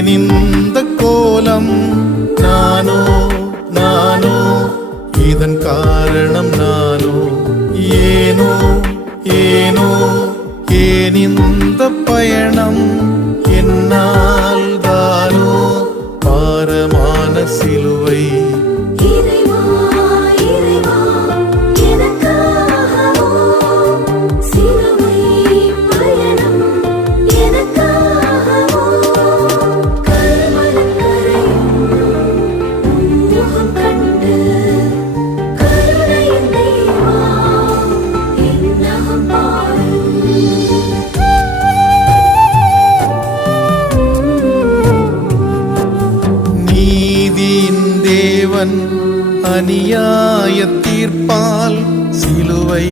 ஏனிந்த கோலம் நானோ நானோ இதன் காரணம் நானோ ஏனோ ஏனோ ஏனிந்த பயணம் என்னால் தானோ பாரமான சிலுவை அநியாய தீர்ப்பால்